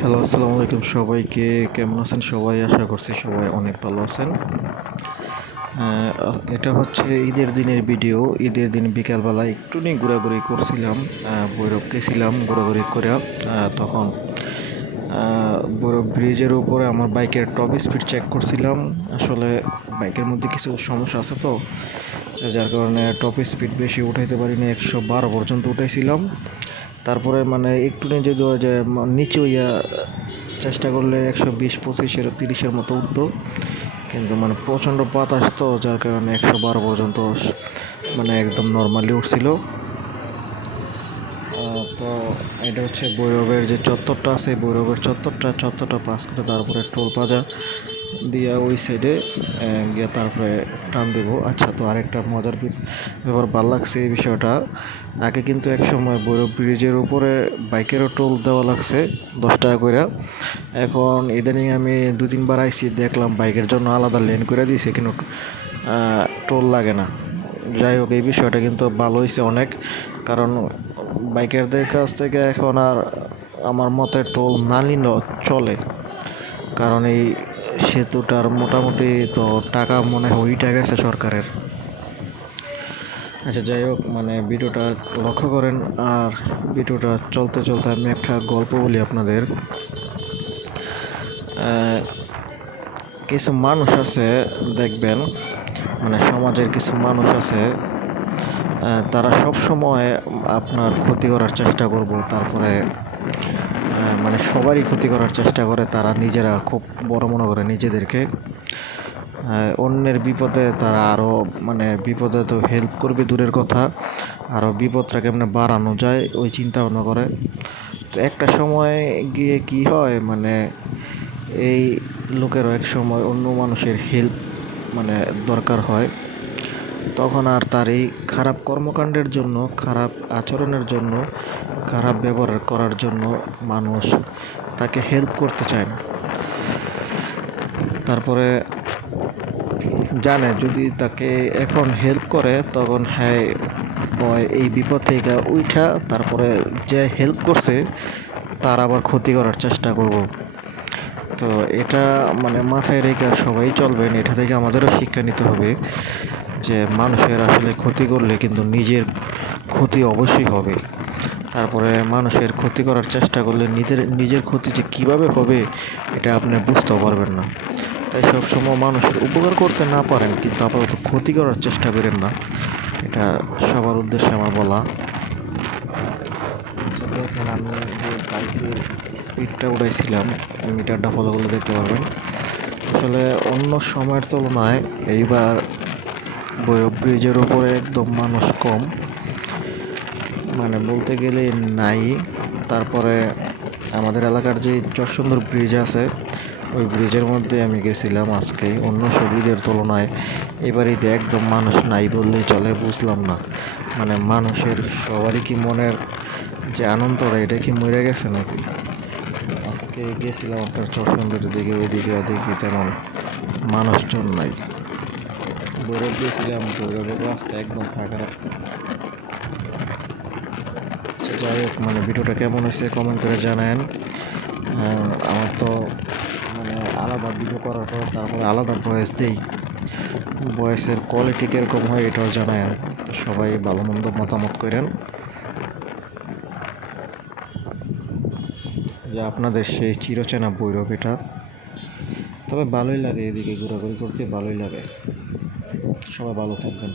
Hello, আসসালামু আলাইকুম সবাইকে। কেমন আছেন সবাই? আশা করছি সবাই অনেক ভালো আছেন। এটা হচ্ছে ঈদের দিনের ভিডিও। ঈদের দিন বিকালবেলা একটুখানি ঘোরাঘুরি করছিলাম। ভৈরব গেছিলাম ঘোরাঘুরি করে। তখন ভৈরব ব্রিজের উপরে আমার বাইকের টপ স্পিড চেক করছিলাম। আসলে বাইকের মধ্যে কিছু সমস্যা আছে তো, যার কারণে টপ স্পিড বেশি উঠাইতে পারিনি, 112 পর্যন্ত উঠাইছিলাম। তারপরে মানে একটু নিজে দেওয়া যায় নিচে হইয়া চেষ্টা করলে 120, 25, 30-এর মতো উঠতো, কিন্তু মানে প্রচণ্ড বাতাস তো, যার কারণে 112 পর্যন্ত মানে একদম নর্মালি উঠছিল। তো এটা হচ্ছে ভৈরবের যে চত্বরটা আছে, ভৈরবের চত্বরটা পাস করে তারপরে টোল প্লাজা দিয়া ওই সাইডে গিয়ে তারপরে টান দেব। আচ্ছা, তো আরেকটা মজার ব্যাপার ভাল লাগছে এই বিষয়টা। আগে কিন্তু এক সময় ভৈরব ব্রিজের উপরে বাইকেরও টোল দেওয়া লাগছে 10 টাকা করে। এখন ইদানিং আমি 2-3 বার আইছি, দেখলাম বাইকের জন্য আলাদা লেন করে দিয়েছে, কিন্তু টোল লাগে না। যাই হোক, এই বিষয়টা কিন্তু ভালো হয়েছে অনেক, কারণ বাইকারদের কাছ থেকে এখন আর আমার মতে টোল না নিলেও চলে। কারণ এই সেতুটার মোটামুটি তো টাকা মনে হয় উইঠা গেছে সরকারের। আচ্ছা, যাই হোক, মানে ভিডিওটা লক্ষ্য করেন। আর ভিডিওটা চলতে চলতে আমি একটা গল্প বলি আপনাদের। কিছু মানুষ আছে, দেখবেন মানে সমাজের কিছু মানুষ আছে, তারা সব সময় আপনার ক্ষতি করার চেষ্টা করব, তারপরে মানে সবারই ক্ষতি করার চেষ্টা করে। তারা নিজেরা খুব বড় মনে করে নিজেদেরকে। অন্যের বিপদে তারা আরও মানে বিপদে তো হেল্প করবে দূরের কথা, আরও বিপদটা কেমনে বাড়ানো যায় ওই চিন্তা ভাবনা করে। তো একটা সময় গিয়ে কি হয়, মানে এই লোকেরও এক সময় অন্য মানুষের হেল্প মানে দরকার হয়। তখন আর তার এই খারাপ কর্মকাণ্ডের জন্য, খারাপ আচরণের জন্য, খারাপ ব্যবহার করার জন্য মানুষ তাকে হেল্প করতে চায় না। তারপরে জানে যদি তাকে এখন হেল্প করে, তখন হ্যাঁ এই বিপদ থেকে উইঠা তারপরে যে হেল্প করছে তার আবার ক্ষতি করার চেষ্টা করব। তো এটা মানে মাথায় রেখে সবাই চলবেন। এটা থেকে আমাদেরও শিক্ষা নিতে হবে যে মানুষের আসলে ক্ষতি করলে কিন্তু নিজের ক্ষতি অবশ্যই হবে। তারপরে মানুষের ক্ষতি করার চেষ্টা করলে নিজের ক্ষতি যে কীভাবে হবে এটা আপনি বুঝতেও পারবেন না। তাই সবসময় মানুষের উপকার করতে না পারেন, কিন্তু আপাতত ক্ষতি করার চেষ্টা করেন না। এটা সবার উদ্দেশ্যে আমার বলা। আচ্ছা, দেখেন আমি যে বাইকের স্পিডটা উঠাইছিলাম, মিটারটা ফলো করলে দেখতে পারবেন। আসলে অন্য সময়ের তুলনায় এইবার ভৈরব ব্রিজের উপরে একদম মানুষ কম, মানে বলতে গেলে নাই। তারপরে আমাদের এলাকার যে চরসুন্দর ব্রিজ আছে, ওই ব্রিজের মধ্যে আমি গেছিলাম আজকে। অন্য সব ঈদের তুলনায় এবার ঈদে একদম মানুষ নাই বললেই চলে। বুঝলাম না, মানে মানুষের সবারই কি মনের যে আনন্দটা, এটা কি মরে গেছে নাকি? আজকে গেছিলাম আপনার চরসুন্দরের দিকে, ওইদিকে দেখি তেমন মানুষজন নাই। ভৈরব গিয়েছিলাম, ভৈরবের রাস্তা একদম ফাঁকা রাস্তা। যাই হোক, মানে ভিডিওটা কেমন হয়েছে কমেন্ট করে জানায়েন। আমার তো মানে আলাদা ভিডিও করার পর তারপরে আলাদা ভয়েস দিই, ভয়েসের কোয়ালিটি কীরকম হয় এটাও জানায়েন। সবাই ভালো মন্দ মতামত করেন যে আপনাদের সেই চিরচেনা ভৈরব এটা। তবে ভালোই লাগে, এদিকে ঘোরাঘুরি করতে ভালোই লাগে। সবাই ভালো থাকবেন।